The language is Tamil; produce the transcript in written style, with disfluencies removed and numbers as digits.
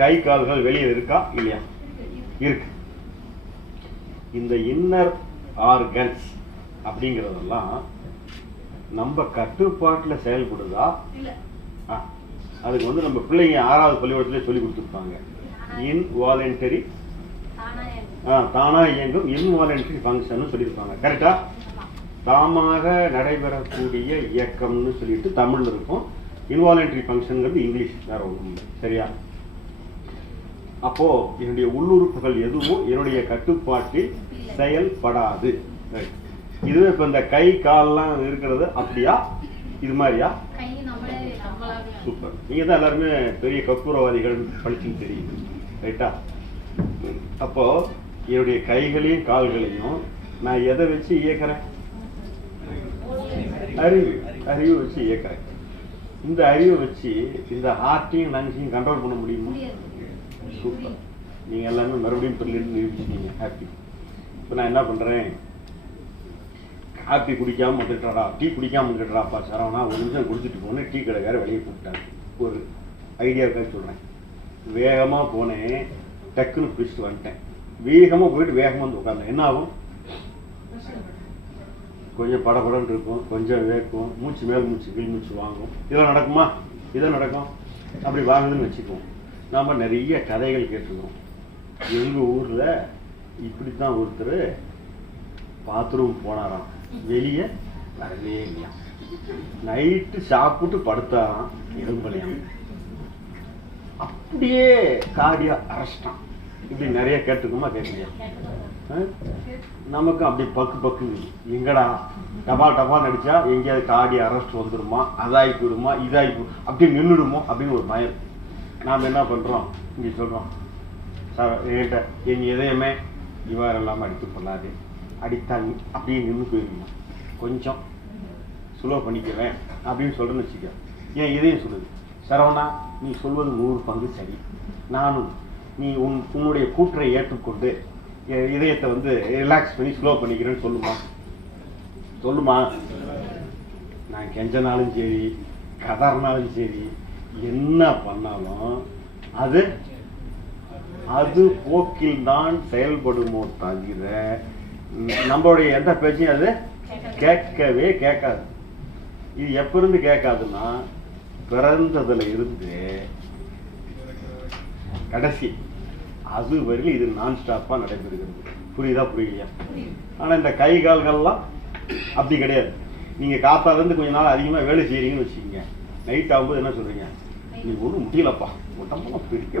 கை கால்கள் வெளியே இருக்கா இல்லையா? இருக்கு. இந்த இன்னர் ஆர்கன்ஸ் அப்படிங்கிறதெல்லாம் நம்ம கட்டுப்பாட்டில் செயல்படுதா? அதுக்கு வந்து நம்ம பிள்ளைங்க 6வது பள்ளிக்கூடத்திலே சொல்லி கொடுத்துருப்பாங்க. இன்வாலண்டரி, தானா இயங்கும் இன்வாலண்டரி ஃபங்க்ஷன் சொல்லியிருப்பாங்க. கரெக்டா? தாமாக நடைபெறக்கூடிய இயக்கம்னு சொல்லிட்டு தமிழ்ல இருக்கும். இன்வாலண்டரி ஃபங்க்ஷன்ங்கிறது இங்கிலீஷ், வேற ஒன்றும் இல்லை. சரியா? அப்போ என்னுடைய உள்ளுறுப்புகள் எதுவும் என்னுடைய கட்டுப்பாட்டில் செயல்படாது. இதுவே இப்ப இந்த கை கால்லாம் இருக்கிறது அப்படியா? இது மாதிரியா? சூப்பர். நீங்க தான் எல்லாருமே பெரிய கற்பூரவாதிகள் படிச்சுன்னு தெரியும். ரைட்டா? அப்போ என்னுடைய கைகளையும் கால்களையும் நான் எதை வச்சு இயக்கிறேன்? அறிவு வச்சு இயக்கிறேன். இந்த அறிவை வச்சு இந்த ஹார்ட்டையும் லங்ஸையும் கண்ட்ரோல் பண்ண முடியுமா? சூப்பர். நீங்க எல்லாமே மறுபடியும் நிரூபிச்சிட்டீங்க. ஹாப்பி. இப்போ நான் என்ன பண்றேன்? காப்பி குடிக்காம வந்துட்டாடா, டீ குடிக்காம வந்துட்டாப்பா சரவணா, ஒரு நிமிஷம் குடிச்சிட்டு போனேன். டீ கடைக்கார வெளியே கூப்பிட்டாங்க. ஒரு ஐடியாவுக்காக சொல்றேன். வேகமா போனேன், டக்குன்னு குடிச்சிட்டு வந்துட்டேன். வேகமா போயிட்டு வேகமா வந்து உட்கார்ந்தேன். என்ன ஆகும்? கொஞ்சம் படபடன்னு இருக்கும், கொஞ்சம் வேக்கும், மூச்சு மேல் மூச்சு கீழ் மூச்சு வாங்கும். இதெல்லாம் நடக்குமா? இதெல்லாம் நடக்கும். அப்படி வாங்குதுன்னு வச்சுக்குவோம். நாம நிறைய கதைகள் கேட்டுருக்கோம். எங்க ஊர்ல இப்படித்தான் ஒருத்தர் பாத்ரூம் போனாராம், வெளியே வரவே இல்லையா. நைட்டு சாப்பிட்டு படுத்தாராம், எலும்பலையாம். அப்படியே கார்டியா அரெஸ்டான். இப்படி நிறைய கேட்டுக்குமா? கேட்கலையா? நமக்கு அப்படி பக்கு பக்கு எங்கடா டபால் டபால் நடிச்சா எங்கேயாவது கார்டியா அரெஸ்ட் வந்துடுமா, அதாகி போயிடுமா, இதாகி போயிடும், அப்படி நின்றுடுமோ அப்படின்னு ஒரு பயம். நாம் என்ன பண்றோம்? இங்கே சொல்றோம், என்கிட்ட எங்க இதயமே இவ்வாறு இல்லாமல் அடித்து கொள்ளாது, அடித்தாங்க அப்படியே நின்று போயிருக்கணும், கொஞ்சம் சுலோ பண்ணிக்குவேன் அப்படின்னு சொல்றேன்னு வச்சுக்க. ஏன் இதயம் சொல்லுது, சரவணா நீ சொல்வது 100 பங்கு சரி, நானும் நீ உன்னுடைய கூற்றை ஏற்றுக்கொண்டு இதயத்தை வந்து ரிலாக்ஸ் பண்ணி ஸ்லோ பண்ணிக்கிறேன்னு சொல்லுமா? சொல்லுமா? நான் கெஞ்சனாலும் சரி, கதறினாலும் சரி, என்ன பண்ணாலும் அது அது போக்கில் தான் செயல்படுமோ தவிர நம்மளுடைய எந்த பேச்சையும் அது கேட்கவே கேட்காது. இது எப்ப இருந்து கேட்காதுன்னா, பிறந்ததுல இருந்து கடைசி அது வரையில் இது நான் ஸ்டாப்பா நடைபெறுகிறது. புரியுதா? புரியலையா? ஆனா இந்த கை கால்கள்லாம் அப்படி கிடையாது. நீங்க காத்தால இருந்து கொஞ்ச நாள் அதிகமா வேலை செய்யறீங்கன்னு வச்சுக்கோங்க, நைட் ஆகும்போது என்ன சொல்றீங்க, நீ ஒன்றும் முடியலப்பா, உடம்பெல்லாம் பெரிய